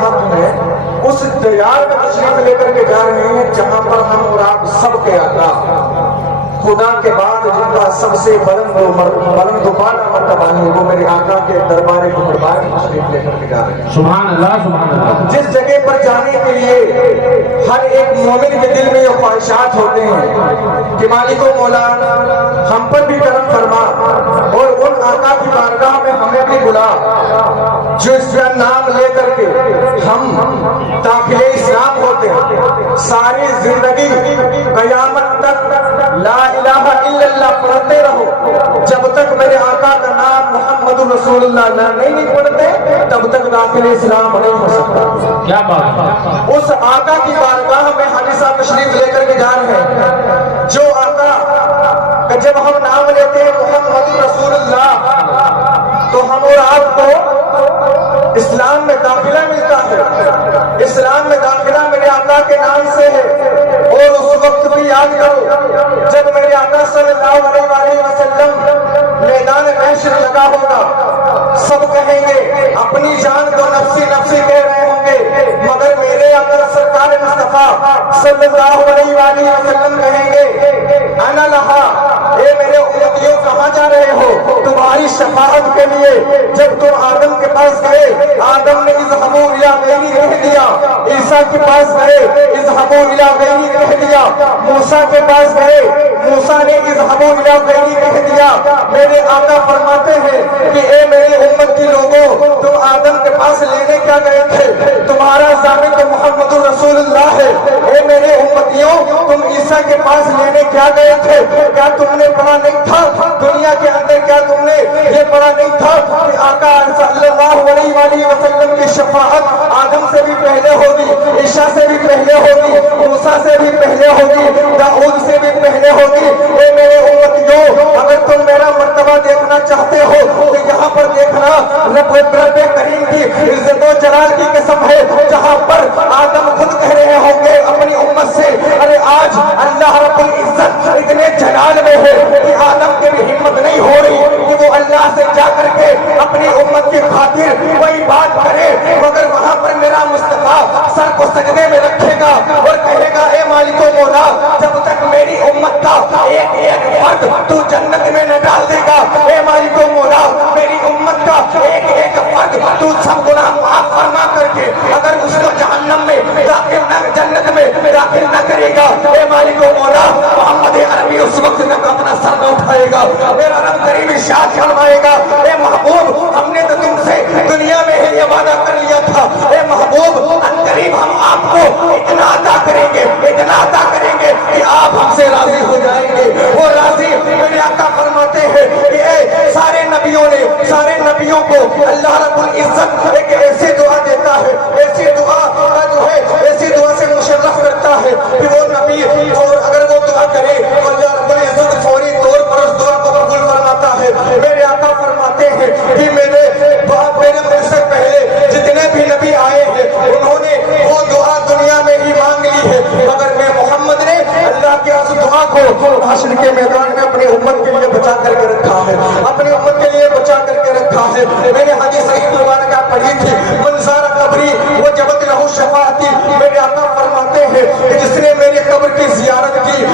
کہاں کی ہے؟ اس دیار میں تشریف لے کر کے جا رہے ہیں جہاں پر ہم اور آپ سب کے آقا خدا کے بعد جن کا سب سے بلند و بالا مرتبہ ہے وہ میرے آقا کے دربار گھڑبار میں تشریف لے کر کے جا رہے ہیں۔ سبحان اللہ سبحان اللہ۔ جس جگہ پر جانے کے لیے ہر ایک مومن کے دل میں یہ خواہشات ہوتے ہیں کہ مالک و مولا ہم پر بھی کرم فرما اور ان آقا کی بارگاہ میں ہمیں بھی بلا جو اس کا نام لے کر کے ہم داخل اسلام ہوتے ہیں۔ ساری زندگی قیامت تک لا الہ الا اللہ پڑھتے رہو، جب تک میرے آقا کا نام محمد رسول اللہ نہیں پڑھتے تب تک داخل اسلام نہیں ہو سکتا۔ کیا بات ہے؟ اس آقا کی بارگاہ میں حاجی صاحب تشریف لے کر کے جا رہے ہیں، جو آقا کا جب ہم نام لیتے ہیں محمد رسول اللہ تو ہم اور آپ کو اسلام میں داخلہ ملتا ہے۔ اسلام میں داخلہ میرے آقا کے نام سے ہے، اور اس وقت بھی یاد کرو جب میرے آقا صلی اللہ علیہ وسلم میدان محشر لگا ہوگا، سب کہیں گے اپنی جان کو نفسی نفسی کہہ رہے ہوں گے، مگر میرے آقا سرکار مصطفیٰ صلی اللہ علیہ وسلم کہیں گے انا لہا، اے میرے امتیوں کہاں جا رہے ہو؟ تمہاری شفاعت کے لیے۔ جب تم آدم کے پاس گئے آدم نے اذهبوا الی غیری کہہ دیا، عیسیٰ کے پاس گئے اذهبوا الی غیری کہہ دیا، موسیٰ کے پاس گئے موسیٰ نے اذهبوا الی غیری کہہ دیا۔ میرے آقا فرماتے ہیں کہ اے میرے امت کے لوگوں، تم آدم کے پاس لینے کیا گئے تھے؟ تمہارا ضابط تو محمد رسول اللہ ہے۔ اے میرے امتیوں، تم عیسیٰ کے پاس لینے کیا گئے تھے؟ کیا تم نے پڑھا نہیں تھا دنیا کے اندر؟ کیا تم نے یہ پڑھا نہیں تھا کہ آقا صلی اللہ علیہ وسلم کی شفاعت آدم سے بھی پہلے ہوگی، عیسیٰ سے بھی پہلے ہوگی، موسیٰ سے بھی پہلے ہوگی، داؤد سے بھی پہلے ہوگی؟ اے میرے امتیوں، اگر تم میرا مرتبہ دیکھنا چاہتے ہو تو یہاں پر دیکھنا، رب کریم کی عزت و جلال کی قسم ہے، جہاں پر آدم خود کہہ رہے ہوں گے اپنی امت سے، ارے آج اللہ رب العزت اتنے جلال میں ہے کہ آدم کے بھی ہمت نہیں ہو رہی کہ وہ اللہ سے جا کر کے اپنی امت کی خاطر کوئی بات کرے، مگر وہاں پر میرا مصطفیٰ سر کو سجدے میں رکھے گا اور کہے گا اے مالک و مولا، جب تک میری امت کا ایک ایک فرد تو جنت میں نہ ڈال دے گا، اے مالک و مولا میری امت کا ایک ایک فرد تو سب گناہ معاف فرما کر کے اگر اس کو جہنم میں داخل نہ جنت میں داخل نہ کرے گا، اے مالک و مولا محمد عربی اس وقت تک اپنا سر نہ اٹھائے گا، میرا رب کریم ارشاد فرمائے گا اے محبوب، ہم نے تو تم سے دنیا میں ہی یہ وعدہ کر لیا تھا، اے محبوب قریب ہم آپ کو اتنا عطا کریں گے، اتنا عطا کریں گے کہ آپ ہم سے راضی ہو جائیں گے۔ وہ راضی میرے آقا فرماتے ہیں کہ اے سارے نبیوں کو اللہ رب العزت ایک ایسی دعا دیتا ہے، ایسی دعا کا جو ہے ایسی دعا سے مشرف کرتا ہے کہ وہ نبی اور اگر وہ دعا کرے تو اللہ رب العزت فوری طور پر اس دعا کو قبول فرماتا ہے۔ میرے آقا فرماتے ہیں کہ میرے مجھ سے پہلے جتنے بھی نبی آئے ہیں انہوں نے وہ دعا دنیا میں ہی مانگ لی ہے، مگر میں محمد نے اللہ کی اس دعا کو حشر کے میدان میں اپنی امت کے لیے بچا کر کے رکھا ہے، اپنی امت کے لیے بچا کر کے رکھا ہے۔ میں نے حدیث صحیح مبارکہ پڑھی تھی، منظار قبری وہ جبت لہو شفاعتی، میرے آقا فرماتے ہیں کہ جس نے میری قبر کی زیارت کی،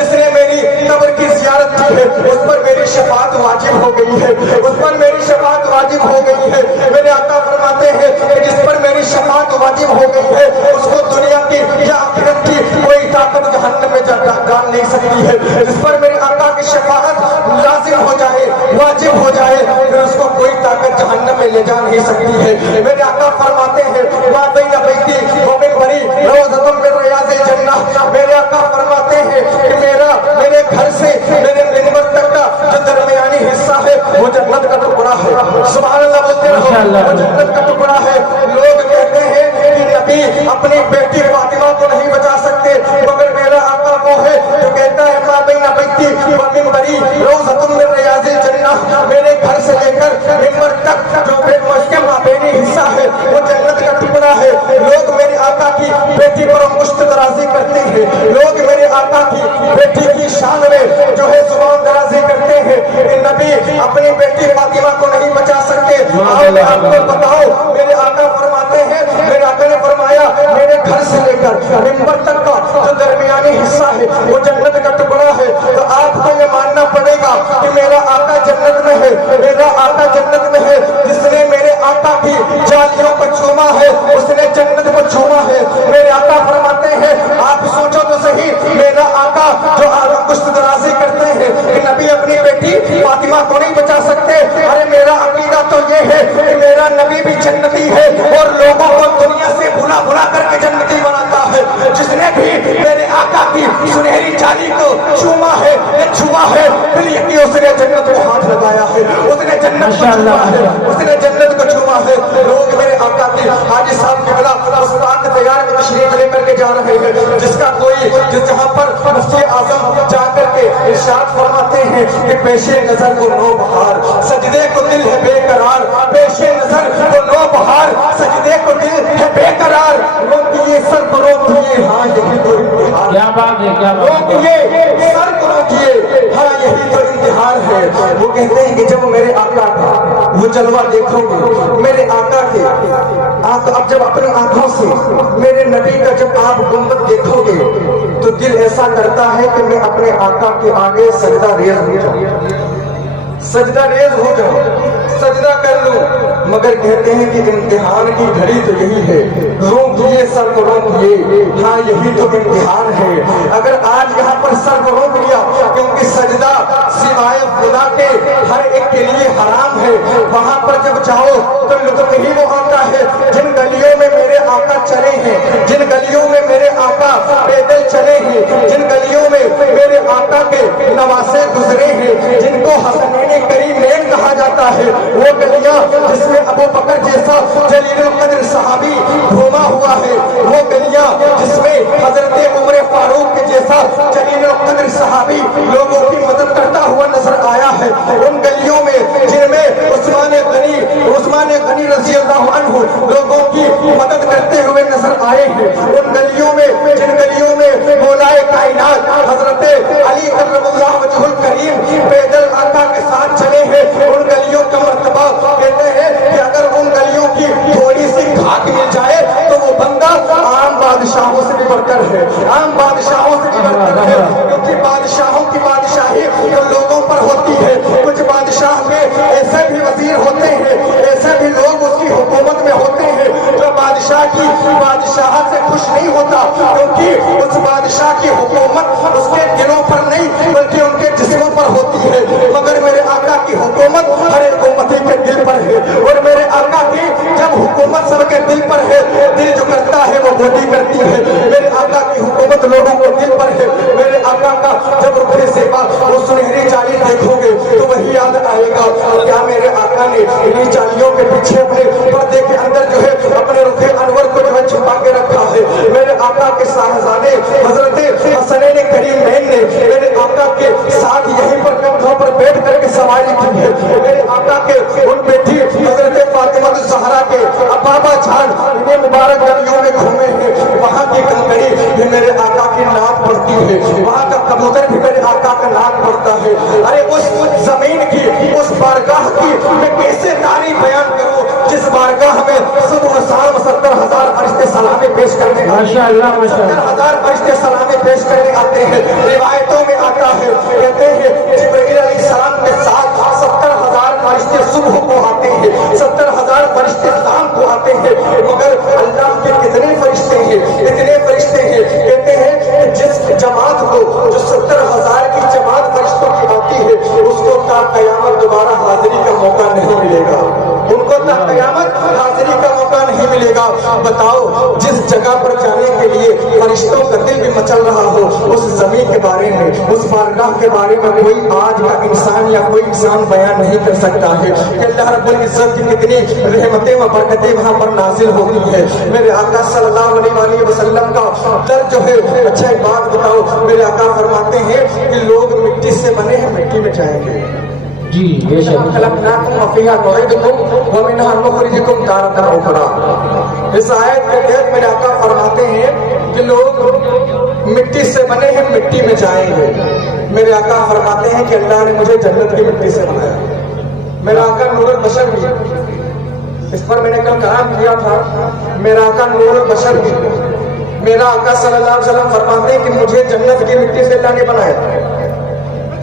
جس نے میری قبر کی زیارت کی ہے اس پر میری شفاعت واجب ہو گئی ہے، اس پر میری شفاعت واجب ہو گئی ہے۔ میرے آقا فرماتے ہیں کہ جس پر میری شفاعت واجب ہو گئی ہے اس کو دنیا کی یا آخرت کی کوئی طاقت جہنم میں ڈال نہیں سکتی ہے۔ جس پر میرے آقا کی شفاعت لازم ہو جائے، واجب ہو جائے، پھر اس کو کوئی طاقت جہنم میں لے جا نہیں سکتی ہے۔ میرے آقا فرماتے ہیں ما بین بیتی و منبری روضۃ من ریاض الجنہ، میرے آقا فرماتے ہیں کہ میرے گھر سے میرے منبر تک کا جو درمیانی حصہ ہے وہ جنت کا ٹکڑا ہے۔ سبحان اللہ بولتے رہو، وہ جنت کا ٹکڑا ہے۔ لوگ کہتے ہیں کہ نبی اپنی بیٹی فاطمہ کو نہیں بچا سکتے، مگر میرا آقا وہ ہے جو کہتا ہے ما بین بیتی و منبری روضۃ من ریاض الجنہ، میرے گھر سے لے کر منبر تک جو اس کے مابینی حصہ ہے وہ جنت کا ٹکڑا ہے۔ لوگ میرے آقا کی بیٹی پر مشت درازی کرتے ہیں، لوگ میرے آقا کی بیٹی کی شان میں جو ہے زبان درازی کرتے ہیں کہ نبی اپنی بیٹی فاطمہ کو نہیں بچا سکتے۔ آپ کو بتاؤ، میرے آقا فرماتے ہیں जन्नत में है, मेरा आका जन्नत में है। जिसने मेरे आका की जालियों को चूमा है उसने जन्नत को चूमा है। मेरे आका फरमाते हैं, आप सोचो तो सही, मेरा आका जो कुश्त दराजी करते हैं कि नबी अपनी बेटी फातिमा को नहीं बचा सकते। अरे मेरा अकीदा तो ये है कि मेरा नबी भी जन्नती है और लोगों को दुनिया से भुला भुला करके जन्नती बनाता है। जिसने भी मेरे आका की सुनहरी जाली को चूमा है या छुआ है, फिर यकीन उसने जन्नत को हाथ लगाया है, उसने जन्नत को छुआ है, उसने जन्नत को छुआ है। लोग मेरे आका की हाजी साहब के खिलाफ उस पाक तैयार में तशरीफ लेकर के जा रहे हैं, जिसका कोई जहाँ पर मुफ्ती आजम जाकर के इरशाद फरमाते हैं कि पेशे नजर को नो बहार, सजदे को दिल है बेकरार। पेशे नजर को नो बहार, सजदे को दिल है बेकरार। रोक दिए सर को रोक दिए, हाँ यही तो इम्तिहान। क्या बात है, क्या बात रोक है। दिए सर को रोकिए, हाँ यही तो इम्तिहान है। वो कहते हैं कि जब मेरे आका का वो जलवा देखोगे, मेरे आका के अब जब अपनी आंखों से मेरे नबी का जब आप गुंबद देखोगे तो दिल ऐसा करता है कि मैं अपने आका के आगे सजदा रेज हो जाऊं, सजदा रेज हो जाऊं, सजदा कर लूं। मगर कहते हैं कि इम्तिहान की घड़ी तो यही है, रोक दिए सर को रोक दिए, हाँ यही तो इम्तिहान है। अगर आज यहाँ पर सर को रोक लिया, क्योंकि सजदा सिवाय खुदा के हर एक के लिए हराम है, वहां पर जब जाओ तो लुत्फ ही वो आता है। जिन गलियों में मेरे आका चले हैं, जिन गलियों में मेरे आका पैदल चले हैं, जिन गलियों में मेरे आका के नवासे गुजरे हैं, जिनको हसनैन करीमैन कहा जाता है, वो गलियां जिसमें अबू बकर जैसा जलीलुल कद्र सहाबी घूमा हुआ है, वो गलियां जिसमें हजरत उमर फारूक के जैसा जलीलुल कद्र सहाबी लोगों की मदद करता हुआ नजर आया है, उन गलियों में जिनमें उस्मान गनी रजी अल्लाह अन्हु लोगों की मदद करते हुए नजर आए हैं, उन गलियों में जिन गलियों में मौलाए कायनात हजरत अली करमुल्लाह वजहुल करीम पैदल आका के साथ चले हैं, उन गलियों का मर्तबा कहते हैं कि अगर उन गलियों की थोड़ी सी खाक मिल जाए तो वो बंदा आम बादशाहों से भी बढ़कर है, आम बादशाहों से भी बढ़कर है। क्योंकि बादशाहों की बादशाही तो लोगों पर होती है, कुछ बादशाह में ऐसे भी वजीर होते हैं, ऐसे भी लोग उसकी हुकूमत में होते हैं जो बादशाह की बादशाहत से खुश नहीं होता, क्योंकि उस बादशाह की हुकूमत उसके दिलों पर नहीं बल्कि उनके जिस्मों पर होती है। मगर मेरे आका की हुकूमत हर एक उम्मती के दिल पर है, और मेरे आका की जब हुकूमत सबके दिल पर है, दिल जो करता है वो गोदी करती है। मेरे आका की हुकूमत लोगों के दिल पर है। मेरे आका का जब रुखे से वो सुनहरी जाली देखोगे तो वही याद आएगा, क्या मेरे आका ने इन्हीं जालियों के पीछे अपने पर्दे के अंदर जो है अपने रुखे अनवर को जो है छुपा के रखा है। मेरे आका के साहजादे हजरत हसनैन करीमैन ने मेरे आका के साथ यहीं पर कंधों पर बैठ करके सवारी की है। मेरे आका के उन बेटी हजरत फातिमा ज़हरा के अबाबा जान इन्हें मुबारक गलियों में घूमे हैं, वहाँ की कंकड़ी भी मेरे आका की नाक पड़ती है, वहाँ का कबूतर भी मेरे आका का नाक पड़ता है। अरे उस जमीन की उस बारगाह की मैं कैसे तारीफ बयान करूं जिस बारगाह में सुबह शाम 70,000 फरिश्ते सलामी पेश करने, माशाअल्लाह, माशाअल्लाह। 70,000 फरिश्ते सलामी पेश करने आते हैं। रिवायतों में आता है, कहते हैं जिब्रील अलैहिस्सलाम के साथ 70,000 फरिश्ते सुबह को आते हैं, 70,000 फरिश्ते शाम को आते हैं। मगर अल्लाह के कितने फरिश्ते हैं, इतने फरिश्ते हैं। कहते हैं कि जिस जमात को जो 70,000 की जमात फरिश्तों की आती है, उसको ता कयामत दोबारा हाजिरी का मौका नहीं मिलेगा, उनको ता कयामत हाजिरी का मौका नहीं मिलेगा। बताओ, जिस जगह पर जाने के लिए फरिश्तों का दिल भी मचल रहा हो, उस जमीन के बारे में, उस बारगाह के बारे में कोई आज का इंसान या कोई इंसान बयान नहीं कर सकता है कि अल्लाह रब्बुल इज्जत की कितनी रहमतें व बरकतें वहां पर नाजिल होती है। मेरे आका सल्लल्लाहु अलैहि वसल्लम का दर जो है, अच्छा एक बात बताओ, मेरे आका फरमाते हैं कि लोग मिट्टी से बने हैं, मिट्टी में जाएंगे। जी बेशक। इस आयत के तहत मेरे आका फरमाते हैं कि लोग मिट्टी से बने हैं, मिट्टी में जाएंगे। मेरे आका फरमाते हैं कि अल्लाह ने मुझे जन्नत की मिट्टी से बनाया। मेरा आका नूरुल बशर भी, इस पर मैंने कल कलाम किया था, मेरा आका नूरुल बशर भी। मेरा आका सल्लल्लाहु अलैहि वसल्लम फरमाते हैं कि मुझे जन्नत की मिट्टी से अल्लाह ने बनाया।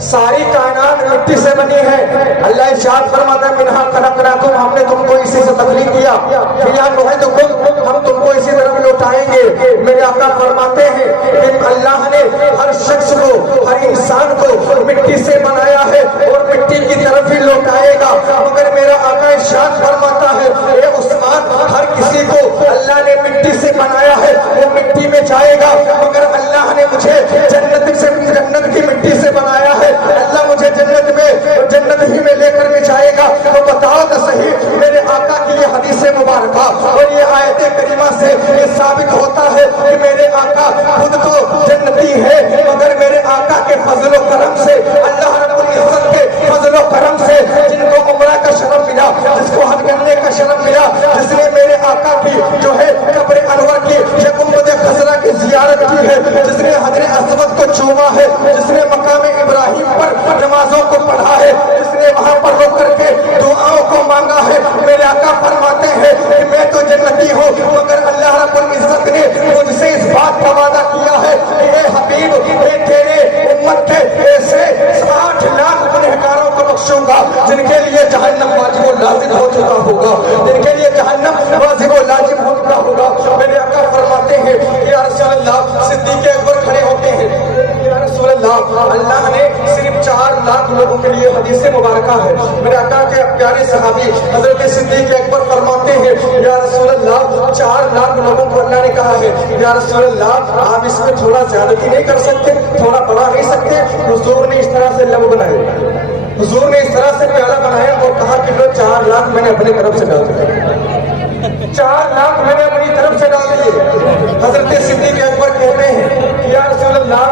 सारी कायनात मिट्टी से बनी है। अल्लाह इरशाद फरमाता है मिन्हा खलकनाकुम, हमने तुमको इसी से तखलीक किया, फिहा नुईदुकुम, हम तुमको इसी तरफ लौटाएंगे। मेरे आका फरमाते हैं कि अल्लाह ने हर शख्स को, हर इंसान को मिट्टी से बनाया है और मिट्टी की तरफ ही लौटाएगा। मगर मेरा आका इरशाद फरमाता है ए उस्मान, हर किसी को अल्लाह ने मिट्टी से बनाया है, वो मिट्टी में जाएगा, मगर अल्लाह ने मुझे जन्नत की मिट्टी से बनाया है, अल्लाह मुझे जन्नत ही में लेकर के जाएगा। तो बताओ तो सही, मेरे आका की ये हदीस मुबारका और ये आयत करीमा से ये साबित होता है कि मेरे आका खुद तो जन्नती है, मगर मेरे आका के फजल व करम से, अल्लाह रब्बुल इज्जत के फजल व करम से जिनको उम्रा का शरफ मिला, जिसको हज करने का शरफ मिला, जिसने मेरे आका की जो है कब्र अनवर की ये गुंबद खजरा की जियारत की है, जिसने हजर अस्वद को चूमा है, जिसने मकाम इब्राहिम पर नमाजों को पढ़ा है, जिसने वहां पर रुक करके दुआओं को मांगा है, मेरे आका फरमाते हैं कि मैं तो जन्नती हूँ, मगर अल्लाह रब्बुल इज्जत ने मुझसे इस बात का वादा किया है कि ए हबीब, मैं तेरे उम्मत के ऐसे 60 लाख गुनहगारों को बख्शूंगा जिनके लिए जहन्नम वाजिब व लाजिम हो चुका होगा, जिनके लिए जहन्नम वाजिब व लाजिम हो चुका होगा। मेरे आका फरमाते हैं या रसूल अल्लाह, सिद्दीक़ अकबर खड़े होते हैं, या रसूल अल्लाह, अल्लाह ने सिर्फ 4 लाख लोगों के लिए हदीस मुबारका है। मेरे आका के प्यारे सहाबी हजरत सिद्दीक़ अकबर फरमाते हैं या रसूल अल्लाह, 4 लाख लोगों को अल्लाह ने कहा है, या रसूल अल्लाह आप इसमें थोड़ा ज्यादती नहीं कर सकते, थोड़ा बढ़ा नहीं सकते? हुजूर ने इस तरह से लब बनाए, हुजूर ने इस तरह से प्याला बनाया और कहा कि लो 4 लाख मैंने अपनी तरफ से डाल दिए, 4 लाख मैंने अपनी तरफ से डाल दिए। हजरत सिद्दीक़ अकबर कहते हैं कि या रसूल अल्लाह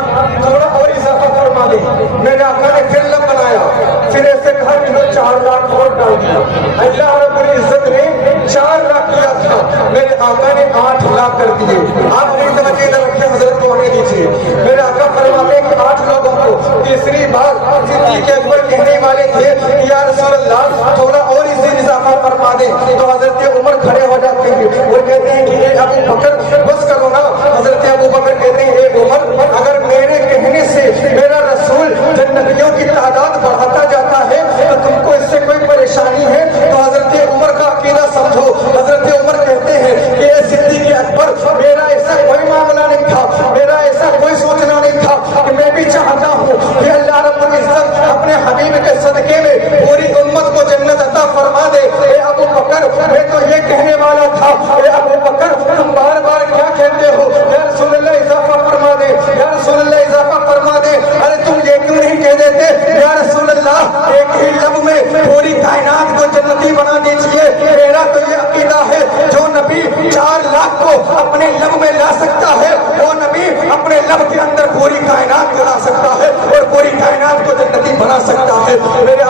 थोड़ा और इजाफा फरमा दे। मेरे आका ने फिर लब बनाया, फिर ऐसे कहा कि लो 4 लाख और डाल दिया। अल्लाह रब्बुल इज्जत ने 4 लाख किया था, मेरे आका ने 8 लाख कर दिए। आप मेरी तवज्जो इधर रखिए, हजरत को होने दीजिए। मेरे आका फरमाते हैं कि 8 लोगों को तीसरी बार सिद्दीक़ अकबर कहने वाले थे कि या रसूल अल्लाह थोड़ा और इसे इजाफा फरमा दे, तो हजरत उमर खड़े हो जाते हैं, वो कहते हैं कि अबू बकर बस करो ना। हजरत अबू बकर कहते हैं ए उमर, अगर मेरे कहने से मेरा रसूल जन्नतियों की तादाद बढ़ाता जाता है तो तुमको इससे कोई परेशानी है? तो हजरत उमर का अकीदा समझो। हजरत उमर कहते हैं कि ए सिद्दीक़ अकबर, मेरा ऐसा कोई मामला नहीं था, मेरा ऐसा कोई सोचना नहीं था कि मैं भी चाहता हूँ कि अल्लाह रब्बुल इज्जत अपने हबीब के सदके में पूरी उम्मत को जन्नत अता फरमा दे। ए अबू बकर, मैं तो ये कहने वाला था, ए अबू बकर तुम बार बार क्या कहते हो या रसूल अल्लाह इजाफा फरमा दे, या रसूल अल्लाह इजाफा फरमा दे। अरे तुम ये क्यों नहीं कह देते या रसूल अल्लाह एक ही लब में पूरी कायनात को जन्नती बना दीजिए? मेरा तो ये अकीदा है जो नबी 4 लाख को अपने लब में ला सकता है, वो नबी अपने लब के अंदर पूरी कायनात को ला सकता है और पूरी कायनात को जन्नती बना सकता है। मेरे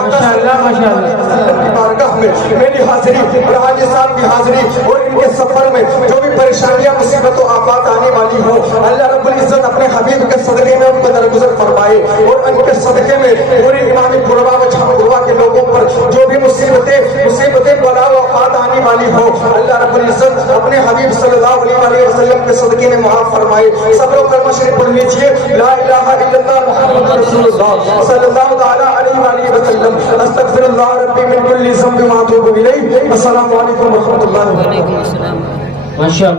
बारगाह में मेरी हाजिरी और हाजी साहब की हाजिरी और इनके सफर में जो भी परेशानियां मुसीबत और आफत आने वाली हो, अल्लाह रब्बुल इज्जत अपने हबीब के सदके में उनको दरगुजर फरमाए और उनके सदके में पूरी इमामी पुरवा व छामुरवा के लोगों पर जो भी मुसीबतें बला व आफत आने वाली हो, अल्लाह रब्बुल इज्जत अपने हबीब सल्लल्लाहु अलैहि वसल्लम के सदके में माफ फरमाए। सब लोग कलमा शरीफ पढ़ लीजिए, ला इलाहा इल्लल्लाह मुहम्मदुर रसूलुल्लाह सल्लल्लाहु तआला अलैहि वसल्लम, अस्तगफिरुल्लाह रब्बी मिन कुल्ली ज़ंबि व अतूबु इलैहि। अस्सलामु अलैकुम व रहमतुल्लाहि व बरकातहू। माशाअल्लाह।